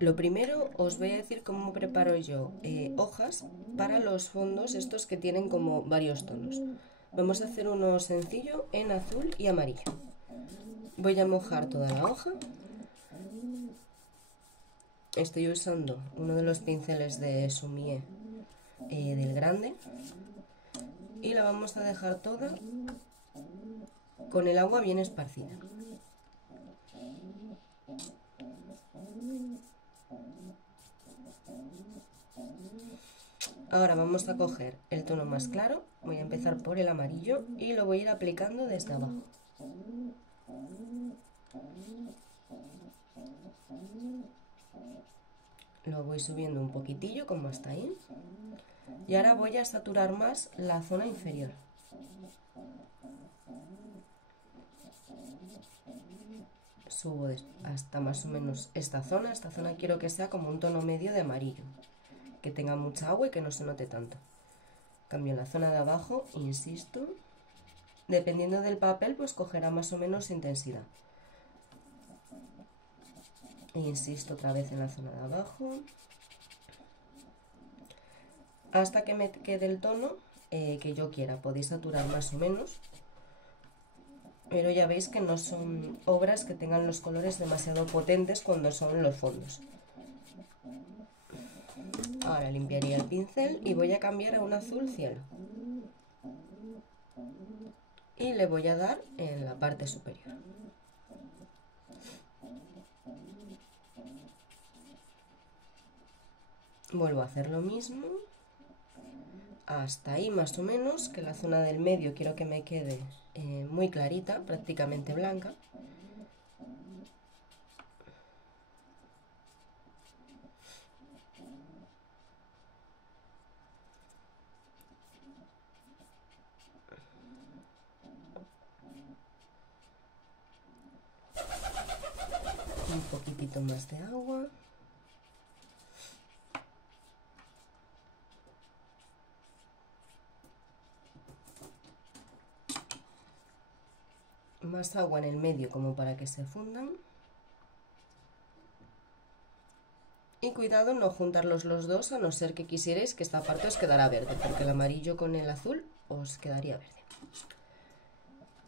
Lo primero os voy a decir cómo preparo yo hojas para los fondos estos que tienen como varios tonos. Vamos a hacer uno sencillo en azul y amarillo. Voy a mojar toda la hoja. Estoy usando uno de los pinceles de Sumier del grande y la vamos a dejar toda con el agua bien esparcida. Ahora vamos a coger el tono más claro, voy a empezar por el amarillo y lo voy a ir aplicando desde abajo. Lo voy subiendo un poquitillo como hasta ahí y ahora voy a saturar más la zona inferior. Subo hasta más o menos esta zona quiero que sea como un tono medio de amarillo, que tenga mucha agua y que no se note tanto. Cambio la zona de abajo, insisto, dependiendo del papel pues cogerá más o menos intensidad. Insisto otra vez en la zona de abajo, hasta que me quede el tono que yo quiera. Podéis saturar más o menos, pero ya veis que no son obras que tengan los colores demasiado potentes cuando son los fondos. Ahora limpiaría el pincel y voy a cambiar a un azul cielo. Y le voy a dar en la parte superior. Vuelvo a hacer lo mismo. Hasta ahí más o menos, que la zona del medio quiero que me quede muy clarita, prácticamente blanca. Un poquitito más de agua. Más agua en el medio como para que se fundan. Y cuidado no juntarlos los dos, a no ser que quisierais que esta parte os quedara verde, porque el amarillo con el azul os quedaría verde.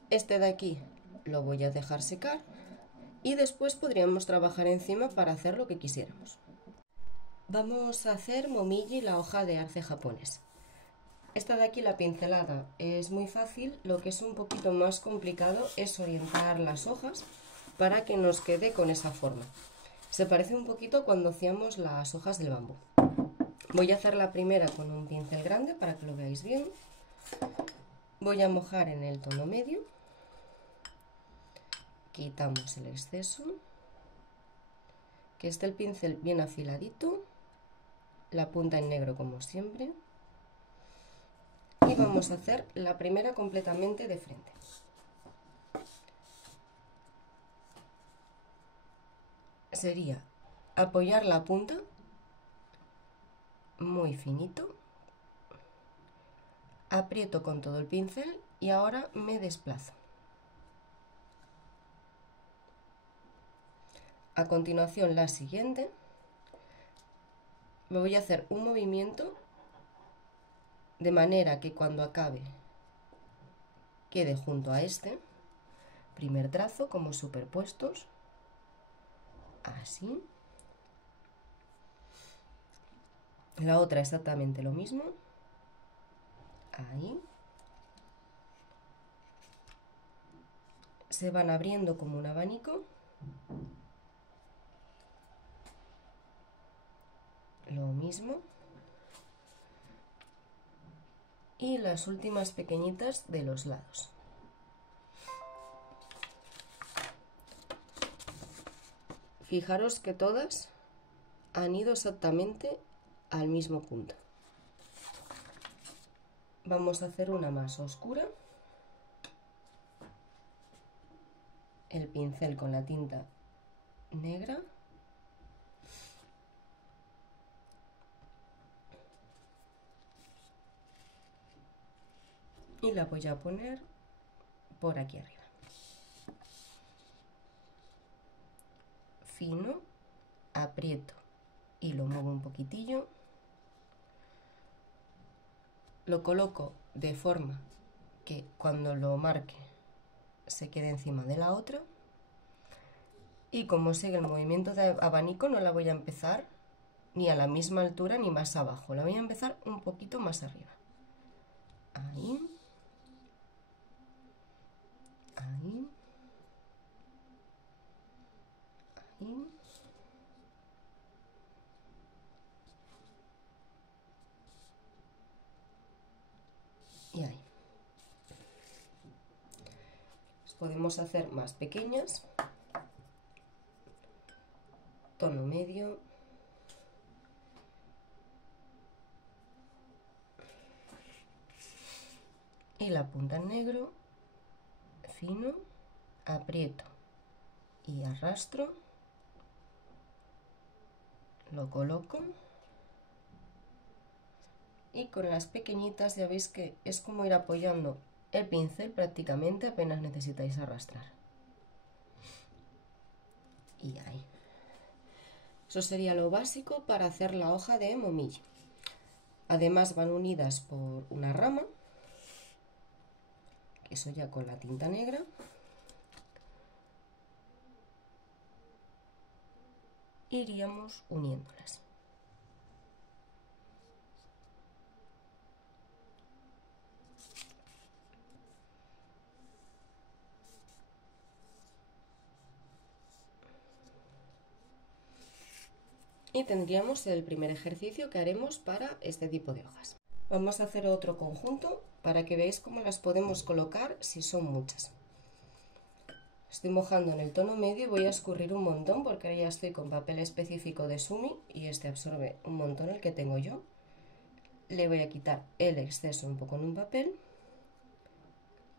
Este de aquí lo voy a dejar secar y después podríamos trabajar encima para hacer lo que quisiéramos. Vamos a hacer momiji, la hoja de arce japonés. Esta de aquí, la pincelada, es muy fácil. Lo que es un poquito más complicado es orientar las hojas para que nos quede con esa forma. Se parece un poquito cuando hacíamos las hojas del bambú. Voy a hacer la primera con un pincel grande para que lo veáis bien. Voy a mojar en el tono medio. Quitamos el exceso. Que esté el pincel bien afiladito. La punta en negro como siempre. Y vamos a hacer la primera completamente de frente. Sería apoyar la punta muy finito, aprieto con todo el pincel y ahora me desplazo. A continuación la siguiente, me voy a hacer un movimiento de manera que cuando acabe quede junto a este primer trazo como superpuestos, así. La otra exactamente lo mismo, ahí. Se van abriendo como un abanico. Lo mismo. Y las últimas pequeñitas de los lados. Fijaros que todas han ido exactamente al mismo punto. Vamos a hacer una más oscura. El pincel con la tinta negra. Y la voy a poner por aquí arriba. Fino, aprieto y lo muevo un poquitillo. Lo coloco de forma que cuando lo marque se quede encima de la otra. Y como sigue el movimiento de abanico, no la voy a empezar ni a la misma altura ni más abajo. La voy a empezar un poquito más arriba. Ahí. Ahí. Ahí. Y ahí. Las podemos hacer más pequeñas. Tono medio. Y la punta en negro, fino, aprieto y arrastro, lo coloco y con las pequeñitas ya veis que es como ir apoyando el pincel prácticamente, apenas necesitáis arrastrar. Y ahí. Eso sería lo básico para hacer la hoja de momiji. Además van unidas por una rama, eso ya con la tinta negra. Iríamos uniéndolas. Y tendríamos el primer ejercicio que haremos para este tipo de hojas. Vamos a hacer otro conjunto para que veáis cómo las podemos colocar si son muchas. Estoy mojando en el tono medio y voy a escurrir un montón porque ahora ya estoy con papel específico de Sumi y este absorbe un montón el que tengo yo. Le voy a quitar el exceso un poco en un papel,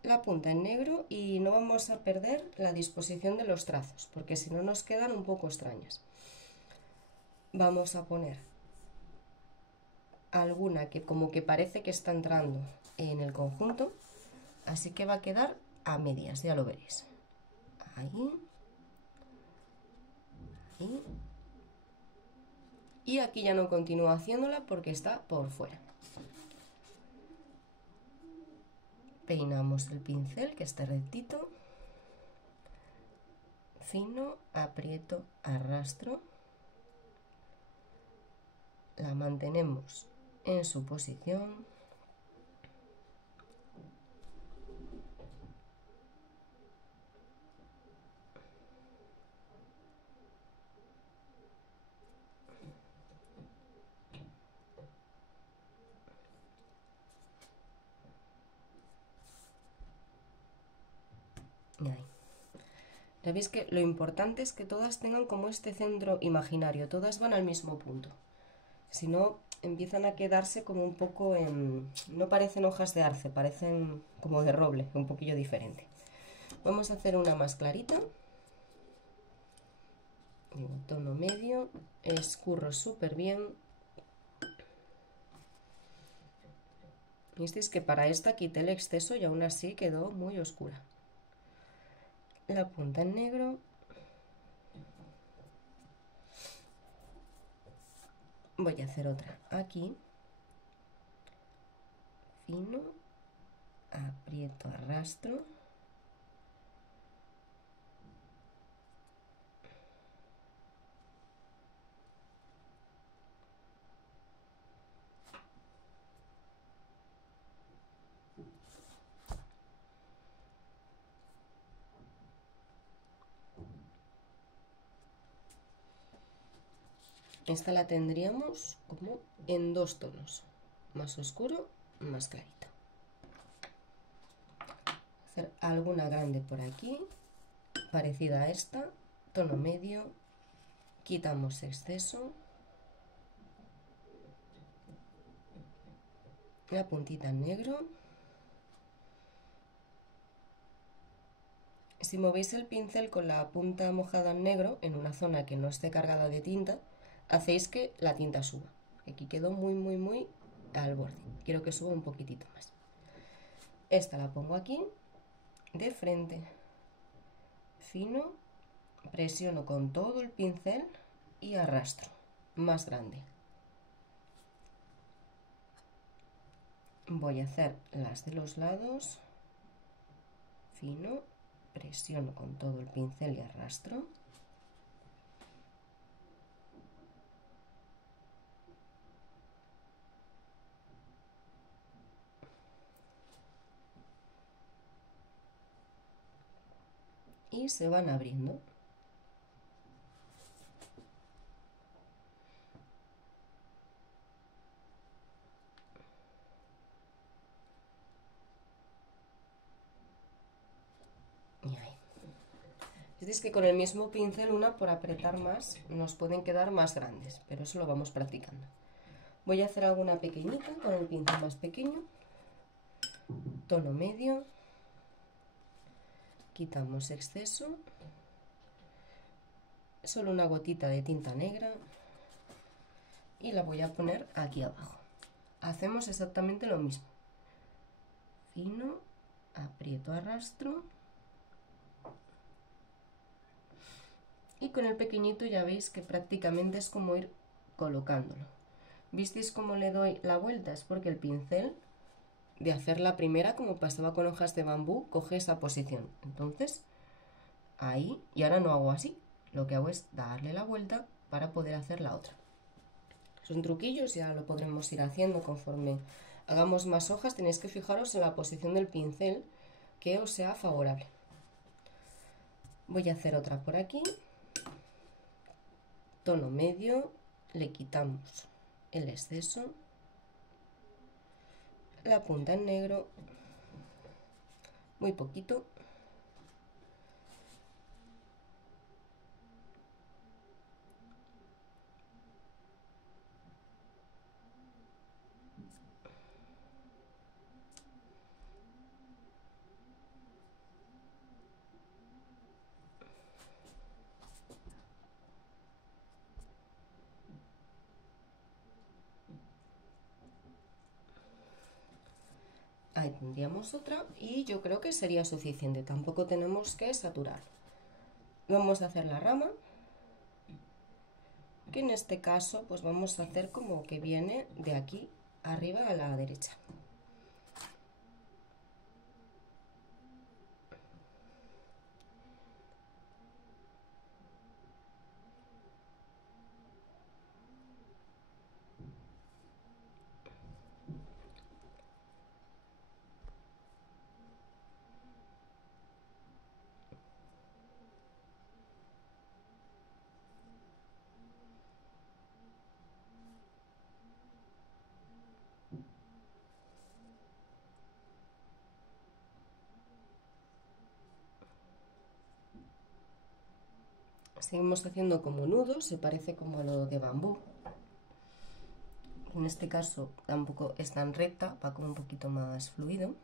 la punta en negro y no vamos a perder la disposición de los trazos porque si no nos quedan un poco extrañas. Vamos a poner alguna que como que parece que está entrando en el conjunto, así que va a quedar a medias, ya lo veréis. Ahí, ahí. Y aquí ya no continúo haciéndola porque está por fuera. Peinamos el pincel que esté rectito, fino, aprieto, arrastro, la mantenemos en su posición. Y ahí. Ya veis que lo importante es que todas tengan como este centro imaginario, todas van al mismo punto. Si no, empiezan a quedarse como un poco en... no parecen hojas de arce, parecen como de roble, un poquillo diferente. Vamos a hacer una más clarita. Tono medio, escurro súper bien. Visteis que para esta quité el exceso y aún así quedó muy oscura. La punta en negro. Voy a hacer otra aquí. Fino, aprieto, arrastro. Esta la tendríamos como en dos tonos, más oscuro, más clarito. Hacer alguna grande por aquí, parecida a esta, tono medio, quitamos exceso, la puntita en negro. Si movéis el pincel con la punta mojada en negro en una zona que no esté cargada de tinta, hacéis que la tinta suba. Aquí quedó muy al borde. Quiero que suba un poquitito más. Esta la pongo aquí, de frente, fino, presiono con todo el pincel y arrastro. más grande. Voy a hacer las de los lados, fino, presiono con todo el pincel y arrastro. Y se van abriendo. Y ahí. Es que con el mismo pincel, una por apretar más, nos pueden quedar más grandes, pero eso lo vamos practicando. Voy a hacer alguna pequeñita con el pincel más pequeño, tono medio, quitamos exceso, solo una gotita de tinta negra y la voy a poner aquí abajo. Hacemos exactamente lo mismo, fino, aprieto, arrastro y con el pequeñito ya veis que prácticamente es como ir colocándolo. ¿Visteis cómo le doy la vuelta? Es porque el pincel, de hacer la primera como pasaba con hojas de bambú, coge esa posición. Entonces, ahí, y ahora no hago así. Lo que hago es darle la vuelta para poder hacer la otra. Son truquillos, ya lo podremos ir haciendo conforme hagamos más hojas. Tenéis que fijaros en la posición del pincel que os sea favorable. Voy a hacer otra por aquí. Tono medio, le quitamos el exceso, la punta en negro, muy poquito, ahí tendríamos otra y yo creo que sería suficiente, tampoco tenemos que saturar. Vamos a hacer la rama, que en este caso pues vamos a hacer como que viene de aquí arriba a la derecha. Seguimos haciendo como nudos, se parece como a lo de bambú. En este caso tampoco es tan recta, va como un poquito más fluido.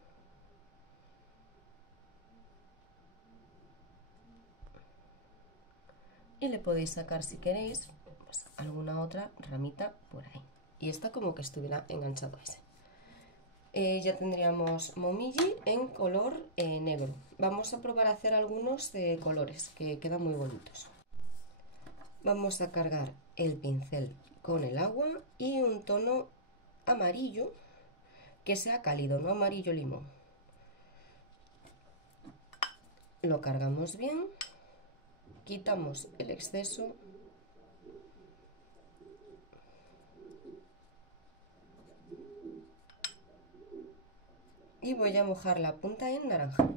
Y le podéis sacar si queréis pues, alguna otra ramita por ahí. Y esta como que estuviera enganchado a ese. Ya tendríamos momiji en color negro. Vamos a probar a hacer algunos de colores que quedan muy bonitos. Vamos a cargar el pincel con el agua y un tono amarillo que sea cálido, no amarillo limón. Lo cargamos bien, quitamos el exceso y voy a mojar la punta en naranja.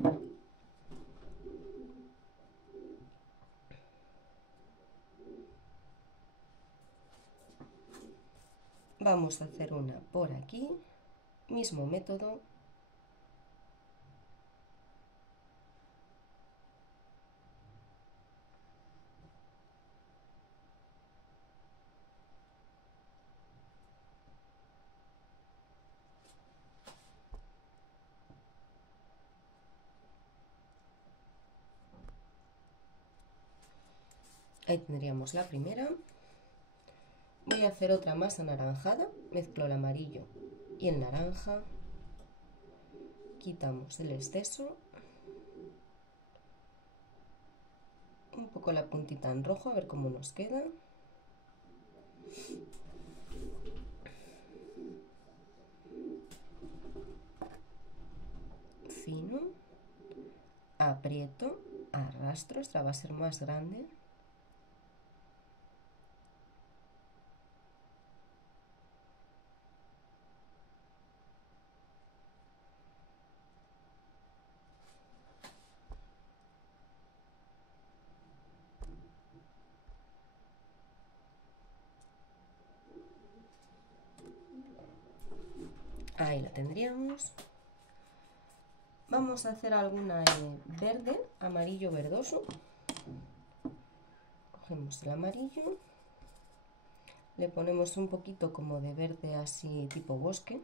Vamos a hacer una por aquí, mismo método. Ahí tendríamos la primera. Voy a hacer otra más anaranjada, mezclo el amarillo y el naranja, quitamos el exceso, un poco la puntita en rojo, a ver cómo nos queda. aprieto, arrastro, esta va a ser más grande. Ahí la tendríamos. Vamos a hacer alguna verde, amarillo verdoso. Cogemos el amarillo, le ponemos un poquito como de verde así tipo bosque.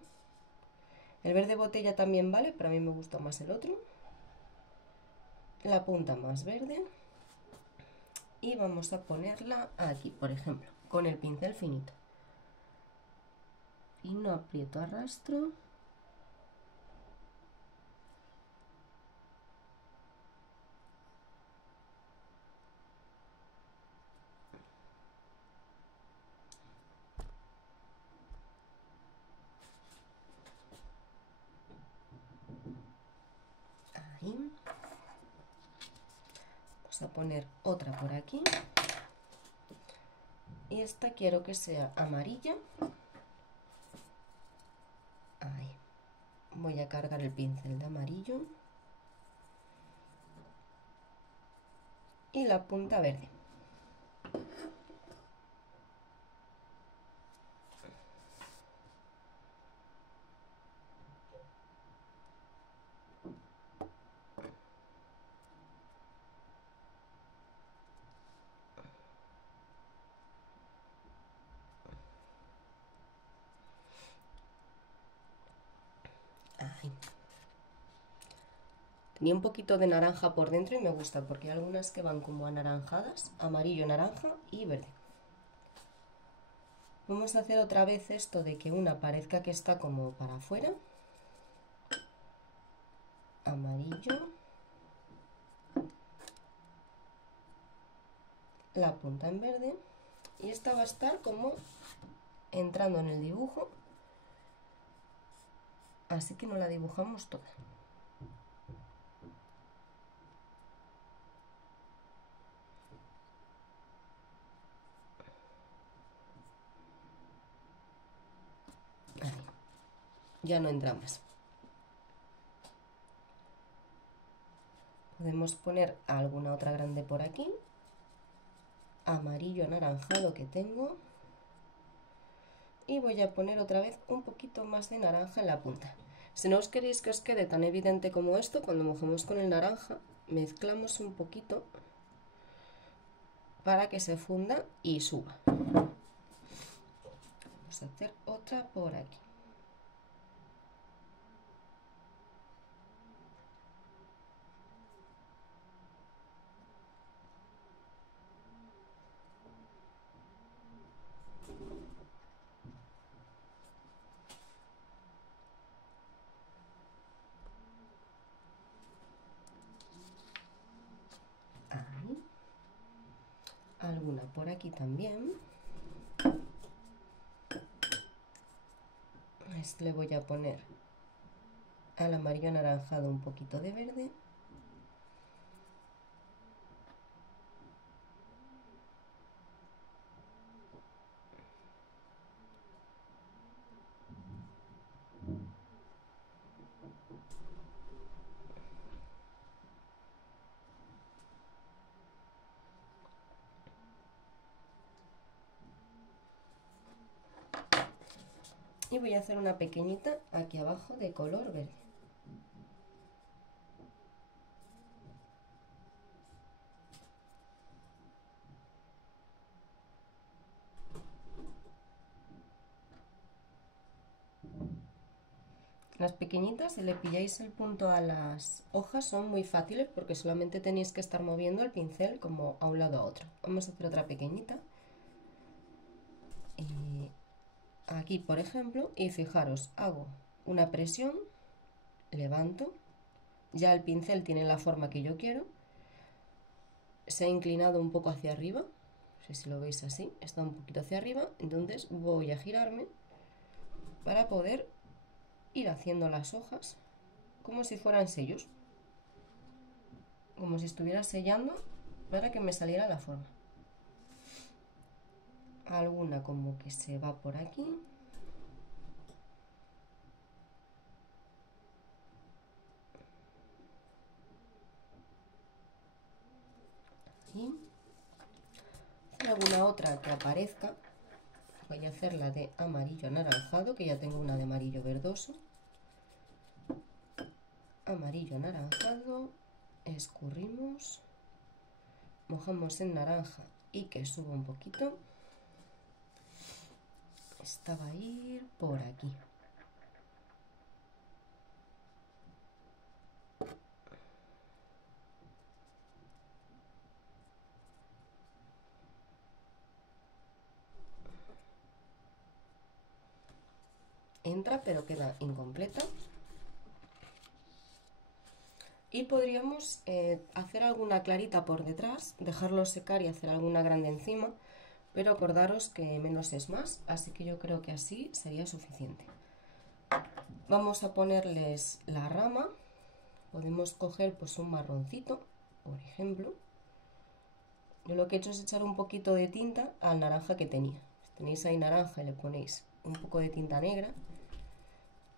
El verde botella también vale, pero a mí me gusta más el otro. La punta más verde. Y vamos a ponerla aquí, por ejemplo, con el pincel finito. Fino, aprieto, arrastro. Ahí. Vamos a poner otra por aquí. Y esta quiero que sea amarilla. Ahí. Voy a cargar el pincel de amarillo. Y la punta verde. Ahí. Tenía un poquito de naranja por dentro y me gusta porque hay algunas que van como anaranjadas, amarillo, naranja y verde. Vamos a hacer otra vez esto de que una parezca que está como para afuera. Amarillo. La punta en verde. Y esta va a estar como entrando en el dibujo. Así que no la dibujamos toda. Ahí. Ya no entra más. Podemos poner alguna otra grande por aquí. Amarillo anaranjado que tengo. Y voy a poner otra vez un poquito más de naranja en la punta. Si no os queréis que os quede tan evidente como esto, cuando mojemos con el naranja, mezclamos un poquito para que se funda y suba. Vamos a hacer otra por aquí. Ahí. Alguna por aquí también. Este le voy a poner al amarillo anaranjado un poquito de verde. Y voy a hacer una pequeñita aquí abajo de color verde. Las pequeñitas, si le pilláis el punto a las hojas, son muy fáciles porque solamente tenéis que estar moviendo el pincel como a un lado a otro. Vamos a hacer otra pequeñita. Aquí, por ejemplo, y fijaros, hago una presión, levanto, ya el pincel tiene la forma que yo quiero, se ha inclinado un poco hacia arriba, no sé si lo veis así, está un poquito hacia arriba, entonces voy a girarme para poder ir haciendo las hojas como si fueran sellos. como si estuviera sellando para que me saliera la forma. Alguna como que se va por aquí. Y alguna otra que aparezca. Voy a hacer la de amarillo anaranjado, que ya tengo una de amarillo verdoso. Amarillo anaranjado, escurrimos, mojamos en naranja y que suba un poquito. Esta va a ir por aquí. Entra, pero queda incompleta. Y podríamos hacer alguna clarita por detrás, dejarlo secar y hacer alguna grande encima, pero acordaros que menos es más, así que yo creo que así sería suficiente. Vamos a ponerles la rama. Podemos coger pues un marroncito, por ejemplo. Yo lo que he hecho es echar un poquito de tinta al naranja que tenía. Si tenéis ahí naranja y le ponéis un poco de tinta negra,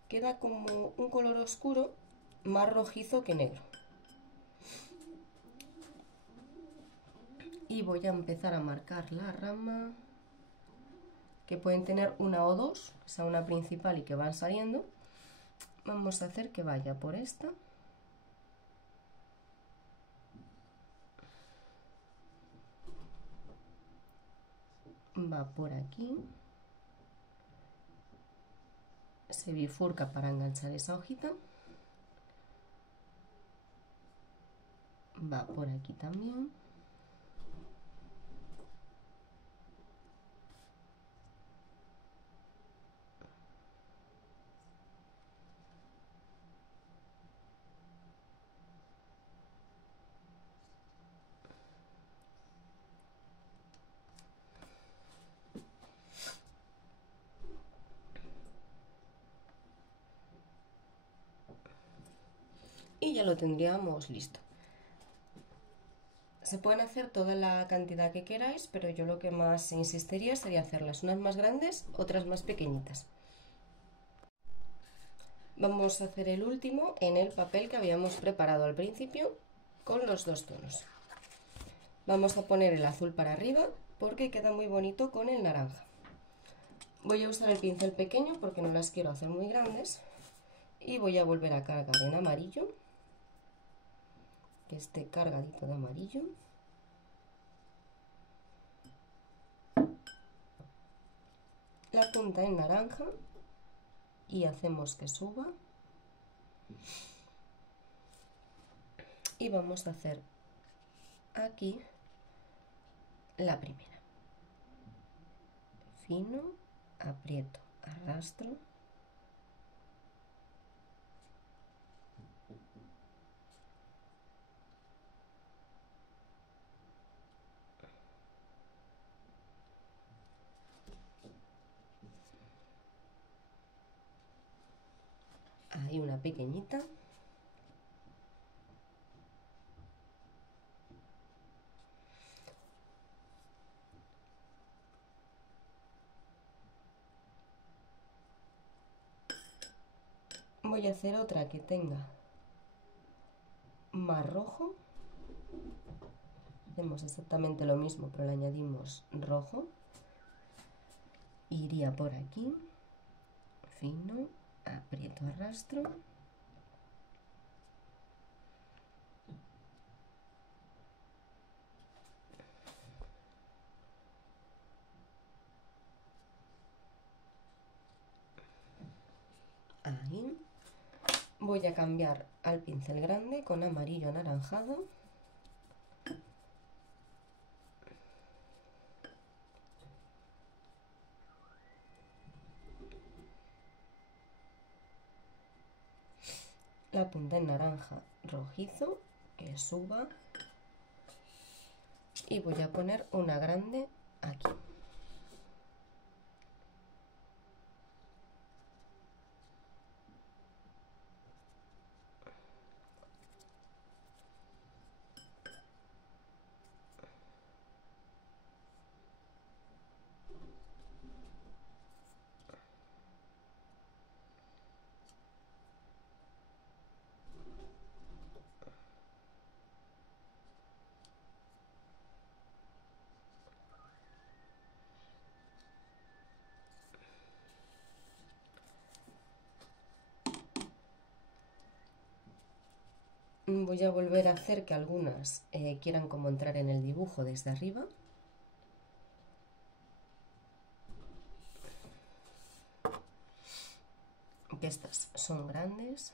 queda como un color oscuro, más rojizo que negro. Y voy a empezar a marcar la rama, que pueden tener una o dos, que sea una principal y que van saliendo. Vamos a hacer que vaya por esta. Va por aquí. Se bifurca para enganchar esa hojita. Va por aquí también. Y ya lo tendríamos listo. Se pueden hacer toda la cantidad que queráis, pero yo lo que más insistiría sería hacerlas unas más grandes, otras más pequeñitas. Vamos a hacer el último en el papel que habíamos preparado al principio con los dos tonos. Vamos a poner el azul para arriba porque queda muy bonito con el naranja. Voy a usar el pincel pequeño porque no las quiero hacer muy grandes y voy a volver a cargar en amarillo, que esté cargadito de amarillo. La punta en naranja y hacemos que suba. Y vamos a hacer aquí la primera. Fino, aprieto, arrastro. Ahí una pequeñita. Voy a hacer otra que tenga más rojo. Hacemos exactamente lo mismo, pero le añadimos rojo. Iría por aquí. Fino, aprieto, arrastro. Ahí. Voy a cambiar al pincel grande con amarillo anaranjado. La punta en naranja rojizo, que suba. Y voy a poner una grande aquí. Voy a volver a hacer que algunas quieran como entrar en el dibujo desde arriba. Que estas son grandes.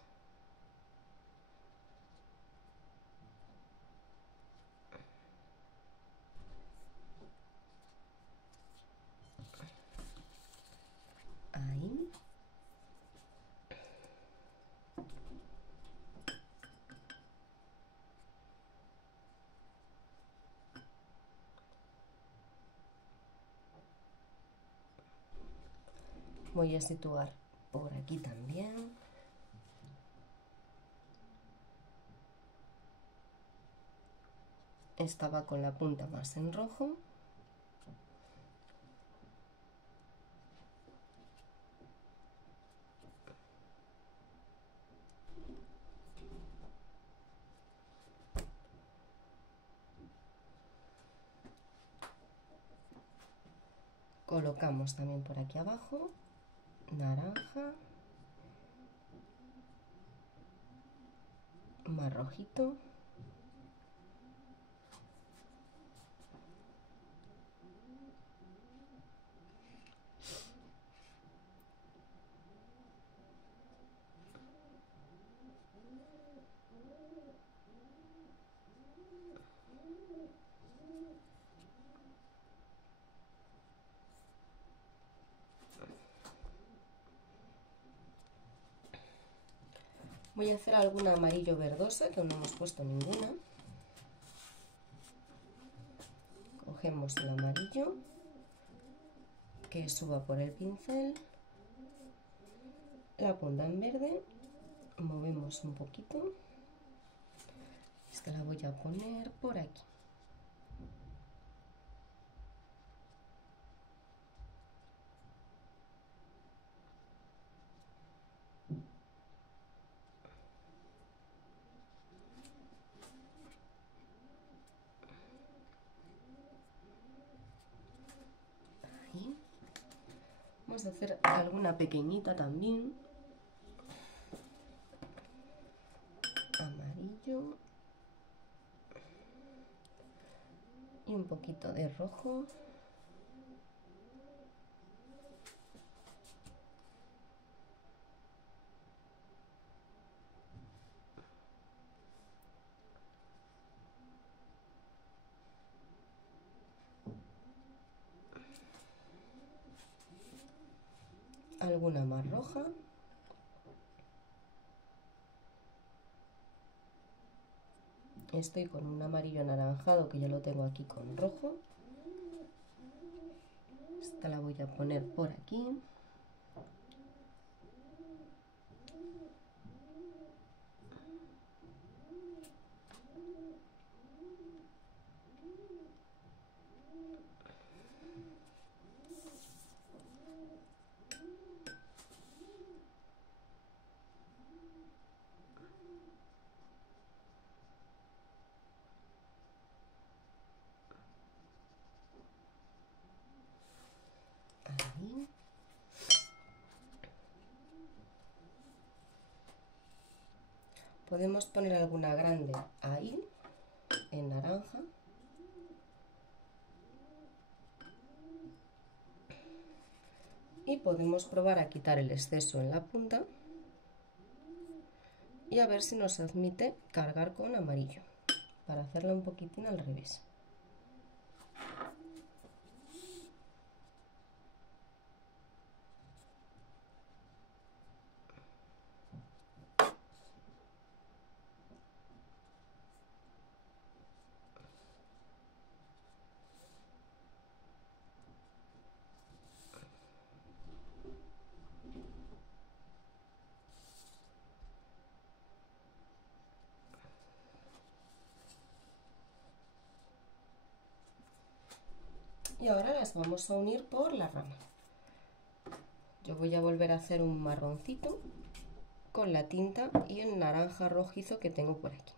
Ahí. Voy a situar por aquí también. Esta va con la punta más en rojo. Colocamos también por aquí abajo naranja, más rojito. Voy a hacer alguna amarillo verdosa, que aún no hemos puesto ninguna. Cogemos el amarillo, que suba por el pincel, la punta en verde, movemos un poquito. Esta la voy a poner por aquí. Ahí. Vamos a hacer alguna pequeñita también. Amarillo. Y un poquito de rojo. Alguna más roja. Estoy con un amarillo anaranjado que ya lo tengo aquí con rojo. Esta la voy a poner por aquí. Ahí. Podemos poner alguna grande ahí, en naranja. Y podemos probar a quitar el exceso en la punta y a ver si nos admite cargar con amarillo, para hacerla un poquitín al revés. Y ahora las vamos a unir por la rama. Yo voy a volver a hacer un marroncito con la tinta y el naranja rojizo que tengo por aquí.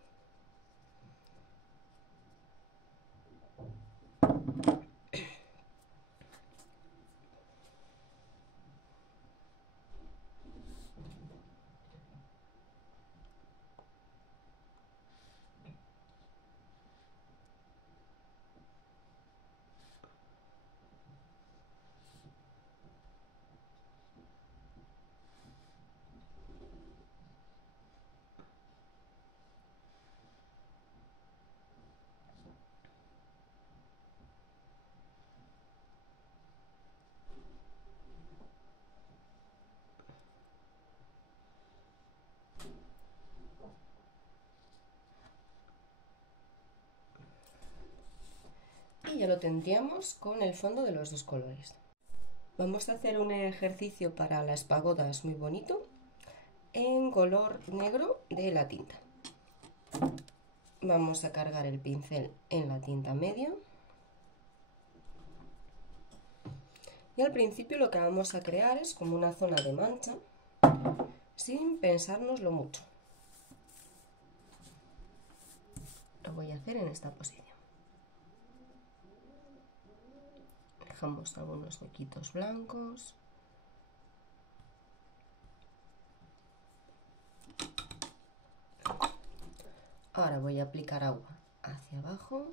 Y ya lo tendríamos con el fondo de los dos colores. Vamos a hacer un ejercicio para las pagodas muy bonito en color negro de la tinta. Vamos a cargar el pincel en la tinta media. Y al principio lo que vamos a crear es como una zona de mancha, sin pensárnoslo mucho. Lo voy a hacer en esta posición. Dejamos algunos huequitos blancos. Ahora voy a aplicar agua hacia abajo.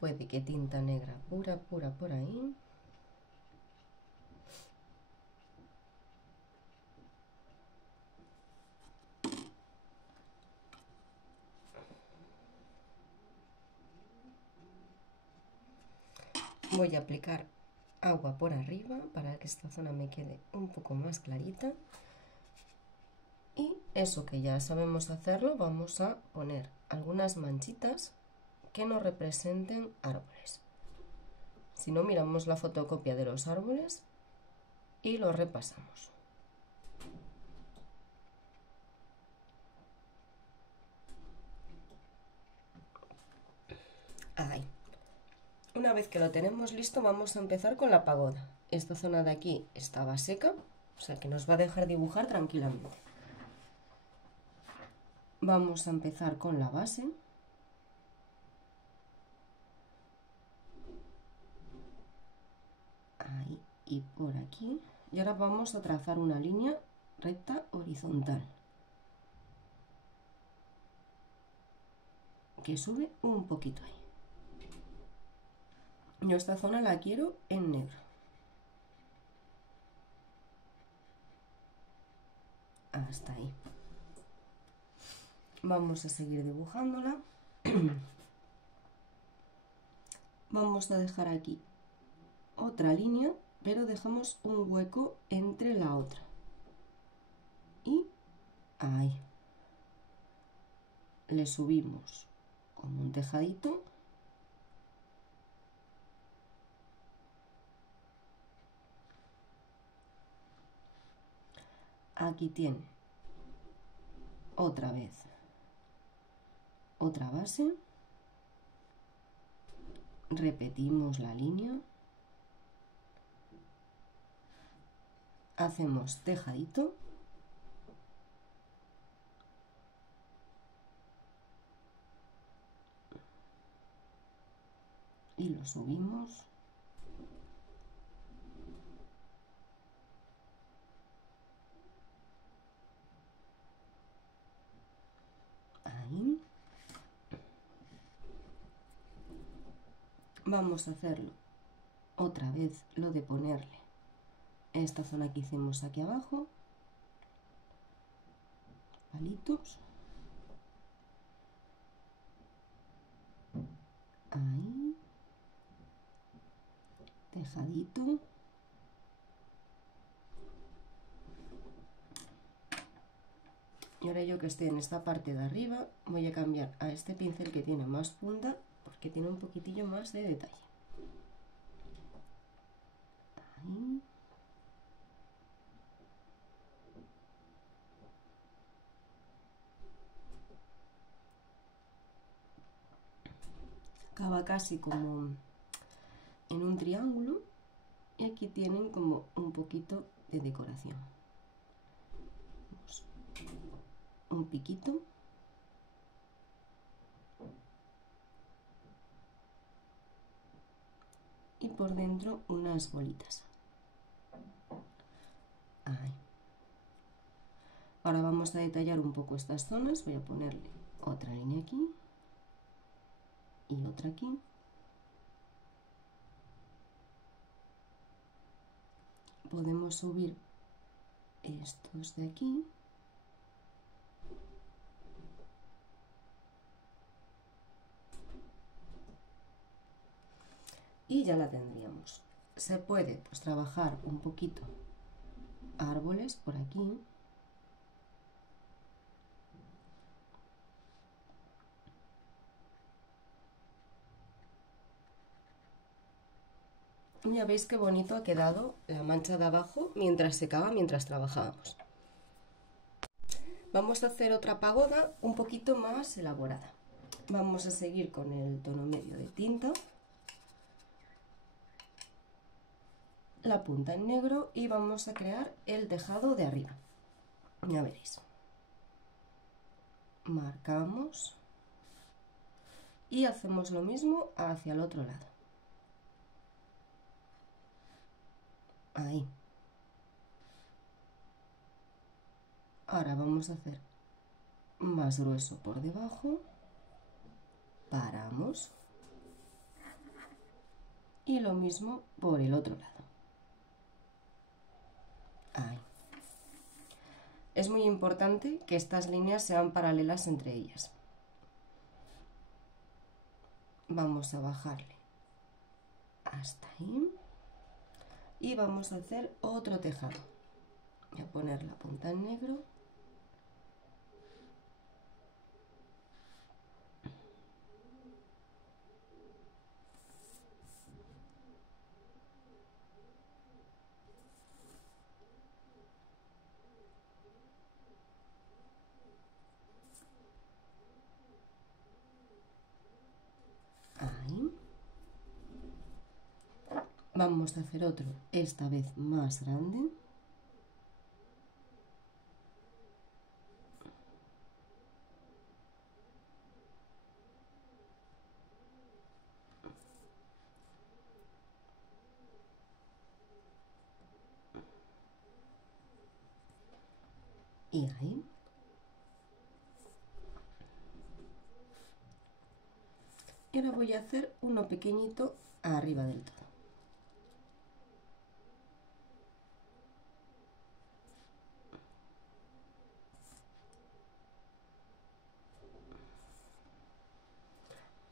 Puede que tinta negra pura por ahí. Voy a aplicar agua por arriba para que esta zona me quede un poco más clarita. Y eso que ya sabemos hacerlo, vamos a poner algunas manchitas que nos representen árboles. Si no, miramos la fotocopia de los árboles y lo repasamos. Ahí. Una vez que lo tenemos listo, vamos a empezar con la pagoda. Esta zona de aquí estaba seca, o sea que nos va a dejar dibujar tranquilamente. Vamos a empezar con la base. Ahí y por aquí. Y ahora vamos a trazar una línea recta horizontal que sube un poquito ahí. Yo esta zona la quiero en negro. Hasta ahí. Vamos a seguir dibujándola. Vamos a dejar aquí otra línea, pero dejamos un hueco entre la otra. Y ahí. Le subimos como un tejadito. Aquí tiene otra vez otra base. Repetimos la línea. Hacemos tejadito. Y lo subimos. Ahí. Vamos a hacerlo otra vez, lo de ponerle esta zona que hicimos aquí abajo, palitos, ahí, tejadito, y ahora yo que estoy en esta parte de arriba voy a cambiar a este pincel que tiene más punta porque tiene un poquitillo más de detalle. Ahí. Acaba casi como en un triángulo y aquí tienen como un poquito de decoración. Un piquito. Y por dentro unas bolitas. Ahí. Ahora vamos a detallar un poco estas zonas. Voy a ponerle otra línea aquí y otra aquí. Podemos subir estos de aquí. Y ya la tendríamos. Se puede pues trabajar un poquito árboles por aquí. Ya veis qué bonito ha quedado la mancha de abajo mientras secaba, mientras trabajábamos. Vamos a hacer otra pagoda un poquito más elaborada. Vamos a seguir con el tono medio de tinta, la punta en negro y vamos a crear el tejado de arriba. Ya veréis. Marcamos y hacemos lo mismo hacia el otro lado. Ahí. Ahora vamos a hacer más grueso por debajo, paramos y lo mismo por el otro lado. Ahí. Es muy importante que estas líneas sean paralelas entre ellas. Vamos a bajarle hasta ahí y vamos a hacer otro tejado. Voy a poner la punta en negro. Ahí. Vamos a hacer otro, esta vez más grande. Y ahí. Y ahora voy a hacer uno pequeñito arriba del todo.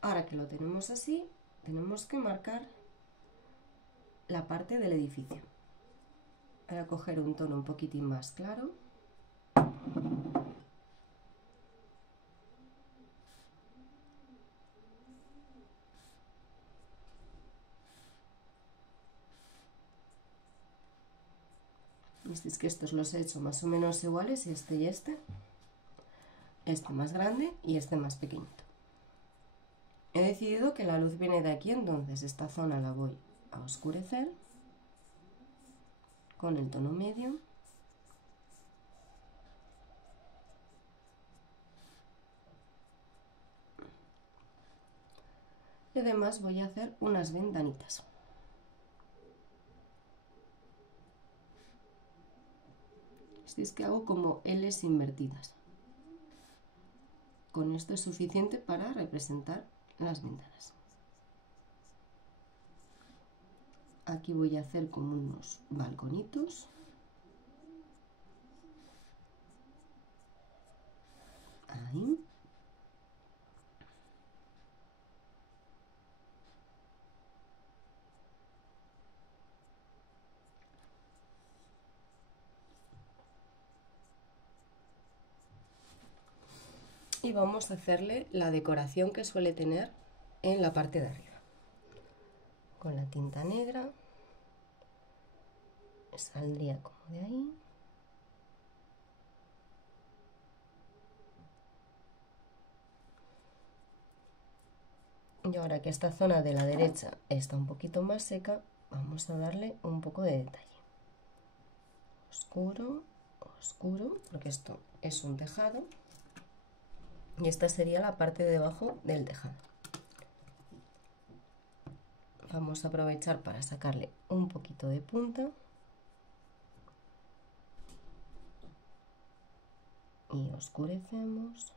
Ahora que lo tenemos así, tenemos que marcar la parte del edificio. Voy a coger un tono un poquitín más claro. Visteis que estos los he hecho más o menos iguales, este y este. Este más grande y este más pequeñito. He decidido que la luz viene de aquí, entonces esta zona la voy a oscurecer con el tono medio. Y además voy a hacer unas ventanitas. Es que hago como L's invertidas. Con esto es suficiente para representar las ventanas. Aquí voy a hacer como unos balconitos. Ahí. Y vamos a hacerle la decoración que suele tener en la parte de arriba. Con la tinta negra saldría como de ahí. Y ahora que esta zona de la derecha está un poquito más seca, vamos a darle un poco de detalle. Oscuro, oscuro, porque esto es un tejado. Y esta sería la parte de debajo del tejado. Vamos a aprovechar para sacarle un poquito de punta. Y oscurecemos.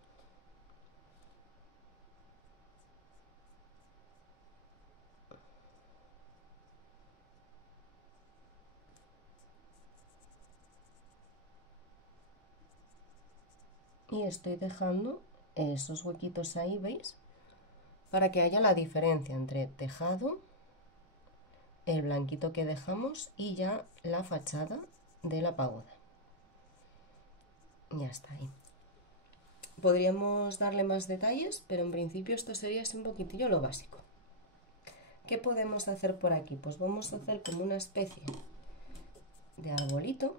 Y estoy dejando esos huequitos ahí, ¿veis? Para que haya la diferencia entre tejado, el blanquito que dejamos y ya la fachada de la pagoda. Ya está ahí. Podríamos darle más detalles, pero en principio esto sería un poquitillo lo básico. ¿Qué podemos hacer por aquí? Pues vamos a hacer como una especie de arbolito.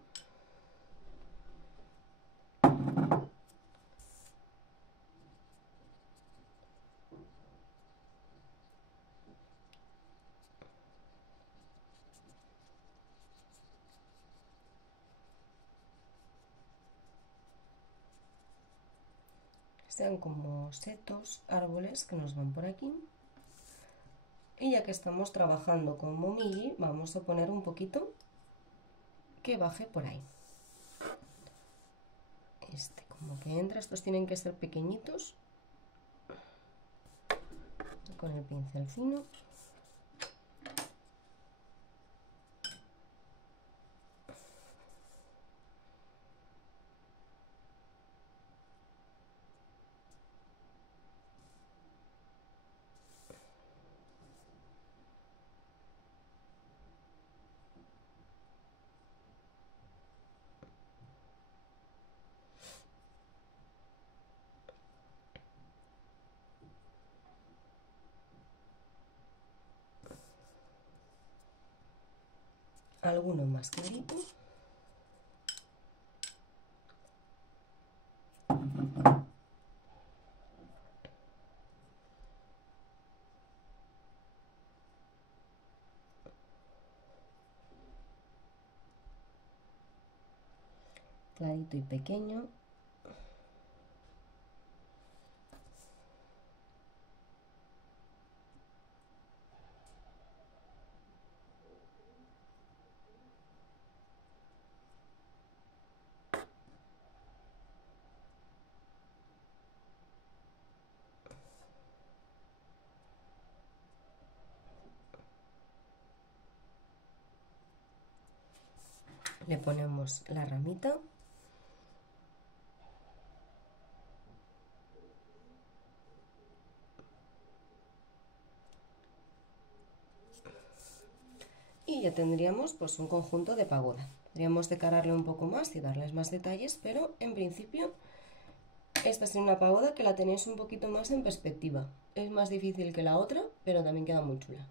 Sean como setos, árboles que nos van por aquí. Y ya que estamos trabajando con Momiji, vamos a poner un poquito que baje por ahí. Como que entra, estos tienen que ser pequeñitos. Con el pincel fino. Alguno más clarito. Clarito y pequeño. Le ponemos la ramita. Y ya tendríamos pues un conjunto de pagoda. Podríamos decorarle un poco más y darles más detalles, pero en principio esta es una pagoda que la tenéis un poquito más en perspectiva. Es más difícil que la otra, pero también queda muy chula.